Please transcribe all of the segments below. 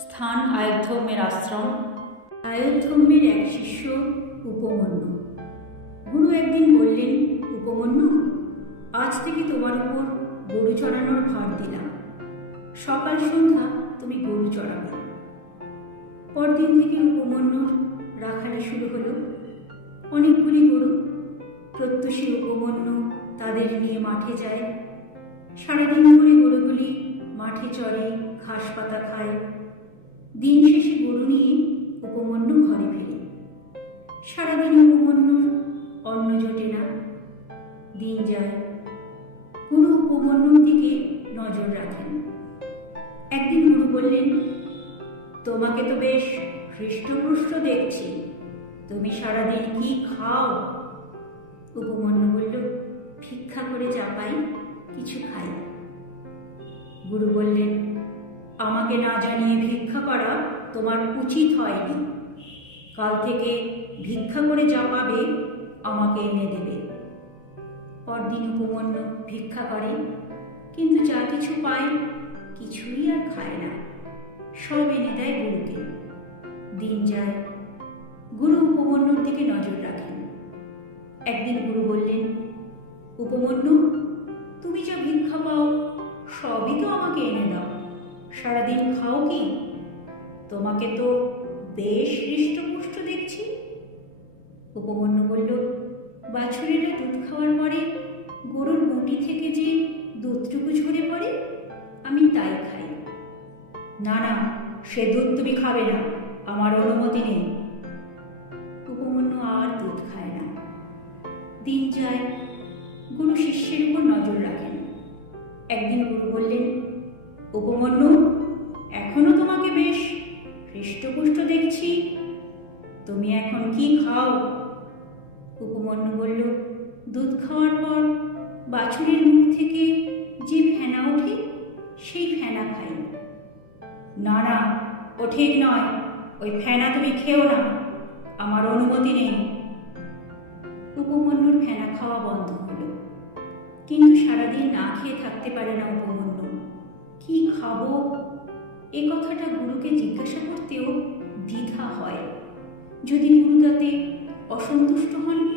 স্থান আয়ুধমের আশ্রম। আয়োধ্যম্যের এক শিষ্য উপমন্যু। গুরু একদিন বললেন, উপমন্যু, আজ থেকে তোমার উপর গরু চড়ানোর ভার দিলাম। সকাল সন্ধ্যা তুমি গরু চড়াবে। পরদিন থেকে উপমন্যুর রাখালি শুরু হলো। অনেকগুলি গরু, প্রত্যুষী উপমন্যু তাদের নিয়ে মাঠে যায়। সারাদিন ধরে গরুগুলি মাঠে চড়ে ঘাস পাতা খায় দিন শেষে গরু নিয়ে উপমন্যু ঘরে ফেরে। সারাদিন উপমন্যুর অন্ন জোটে না। দিন যায় গুরু উপমন্যুর দিকে নজর রাখেন একদিন গুরু বললেন, তোমাকে তো বেশ হৃষ্টপুষ্ট দেখছি। তুমি সারাদিন কি খাও? উপমন্যু বলল, ভিক্ষা করে চাপাই কিছু খাই। গুরু বললেন আমাকে না জানিয়ে ভিক্ষা করা তোমার উচিত হয়নি। কাল থেকে ভিক্ষা করে যা পাবে আমাকে এনে দেবে। পরদিন উপমন্য ভিক্ষা করে, কিন্তু যা কিছু পায় কিছুই আর খায় না। সব এনে দেয় গুরুকে। দিন যায়, গুরু উপমন্যুর দিকে নজর রাখেন। একদিন গুরু বললেন উপমন্যু তুমি যা ভিক্ষা পাও, সবই তো আমাকে এনে দাও। সারাদিন খাও কি? তোমাকে তো বেশ হৃষ্টপুষ্ট দেখছি। উপমন্যু বলল, বাছুরেরা দুধ খাওয়ার পরে গরুর গুটি থেকে যে দুধটুকু ঝরে পড়ে, আমি তাই খাই। না না, সে দুধ তুমি খাবে না, আমার অনুমতি নেই। উপমন্যু আর দুধ খায় না। দিন যায়, গুরু শিষ্যের উপর নজর রাখেন। একদিন গুরু বললেন উপমন্যু, এখনও তোমাকে বেশ হৃষ্টপুষ্ট দেখছি। তুমি এখন কি খাও? উপমন্যু বলল, দুধ খাওয়ার পর বাছুরের মুখ থেকে যে ফেনা ওঠে, সেই ফেনা খাই। না না ও ঠিক নয়, ওই ফেনা তুমি খেও না, আমার অনুমতি নেই। উপমন্যুর ফেনা খাওয়া বন্ধ হলো, কিন্তু সারাদিন না খেয়ে থাকতে পারে না উপমন্যু। কি খাব? এ কথাটা গুরুকে জিজ্ঞাসা করতেও দ্বিধা হয়। যদি গুরু তাতে অসন্তুষ্ট হন?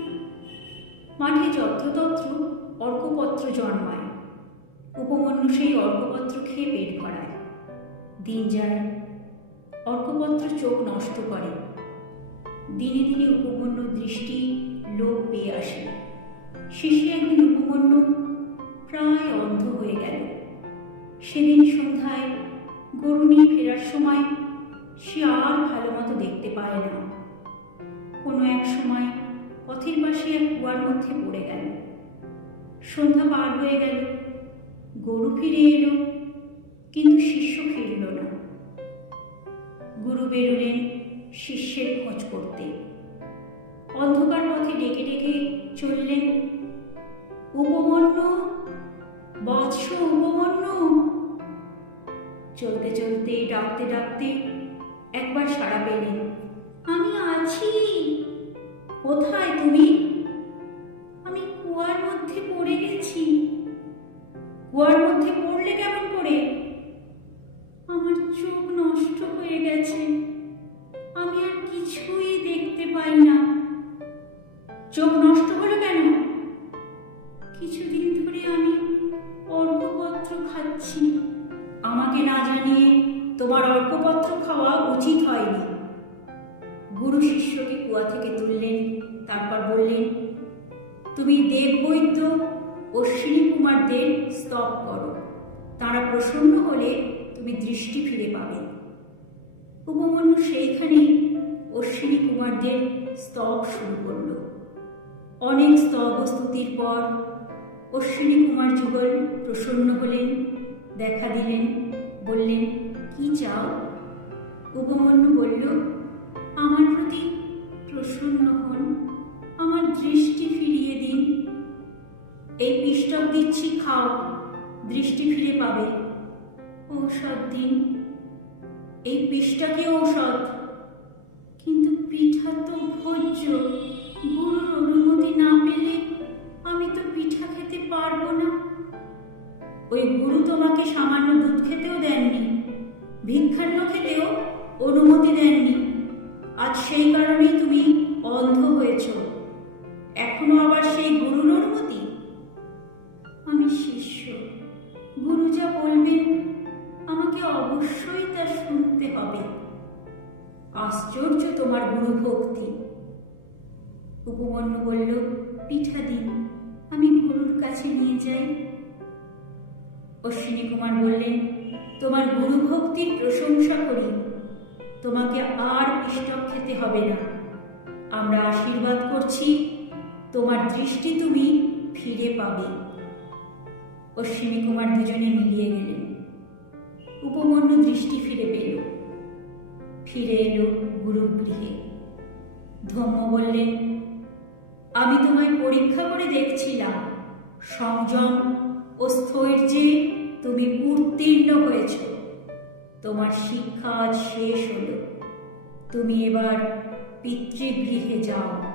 মাঠে যত্রতত্র অর্কপত্র জন্মায়। উপমন্যু সেই অর্কপত্র খেয়ে পেট ভরায় দিন যায় অর্কপত্র চোখ নষ্ট করে। দিনে দিনে উপমন্যুর দৃষ্টি লোপ পেয়ে আসে। শেষে একদিন উপমন্যু প্রায় অন্ধ হয়ে গেল। সেদিন সন্ধ্যায় গরু নিয়ে ফেরার সময় সে আর ভালো মতো দেখতে পায় না। কোনো এক সময় পথের পাশে এক কুয়ার মধ্যে পড়ে গেল। সন্ধ্যা পার হয়ে গেল। গরু ফিরে এলো, কিন্তু শিষ্য ফিরল না। গুরু বেরোলেন শিষ্যের খোঁজ করতে। অন্ধকার পথে ডেকে ডেকে চললেন, উপমন্য, বৎস উপমন্য চলতে চলতে, ডাকতে ডাকতে একবার সাড়া পেলে। আমি আছি। কোথায় তুমি? আমি কুয়ার মধ্যে পড়ে গেছি। কুয়ার আমাকে না জানিয়ে তোমার অর্কপত্র খাওয়া উচিত হয়নি। গুরু শিষ্যকে কুয়া থেকে তুললেন, তারপর বললেন, তুমি দেববৈদ্য অশ্বিনী কুমারদের স্তব করো। তারা প্রসন্ন হলে তুমি দৃষ্টি ফিরে পাবে। উপমন্যু সেইখানেই অশ্বিনী কুমারদের স্তব শুরু করল। অনেক স্তব স্তুতির পর অশ্বিনী কুমার যুগল প্রসন্ন হলেন, দেখা দিলেন বললেন, কি চাও? উপমন্যু বলল, আমার প্রতি প্রসন্ন হন, আমার দৃষ্টি ফিরিয়ে দিন। এই পিষ্টক দিচ্ছি, খাও, দৃষ্টি ফিরে পাবে। ঔষধ দিন। এই পিসটাকে ঔষধ। কিন্তু পিঠা তো ভোজ্য, গুরুর অনুমতি না পেলে আমি তো পিঠা খেতে পারব না। ওই গুরু তোমাকে সামান্য দুধ খেতেও দেননি ভিক্ষান্ন খেতেও অনুমতি দেননি। আজ সেই কারণেই তুমি অন্ধ হয়েছ। এখনও আবার সেই গুরুর অনুমতি? আমি শিষ্য, গুরু যা বলবেন, আমাকে অবশ্যই তা শুনতে হবে। আশ্চর্য তোমার গুরু ভক্তি। উপমন্যু বলল পিঠা দিন আমি গুরুর কাছে নিয়ে যাই। অশ্বিনী কুমার বললেন, তোমার গুরু ভক্তির প্রশংসা করি। তোমাকে আর পিষ্টক খেতে হবে না। আমরা আশীর্বাদ করছি, তোমার দৃষ্টি তুমি ফিরে পাবে। অশ্বিনী কুমার দুজনে মিলিয়ে গেলেন। উপমন্যু দৃষ্টি ফিরে পেল। ফিরে এলো গুরুর গৃহে। ধম্ম বললেন, আমি তোমায় পরীক্ষা করে দেখছিলাম। সংযম ও স্থৈর্যে তুমি উত্তীর্ণ হয়েছ। তোমার শিক্ষা আজ শেষ হল। তুমি এবার পিতৃগৃহে যাও।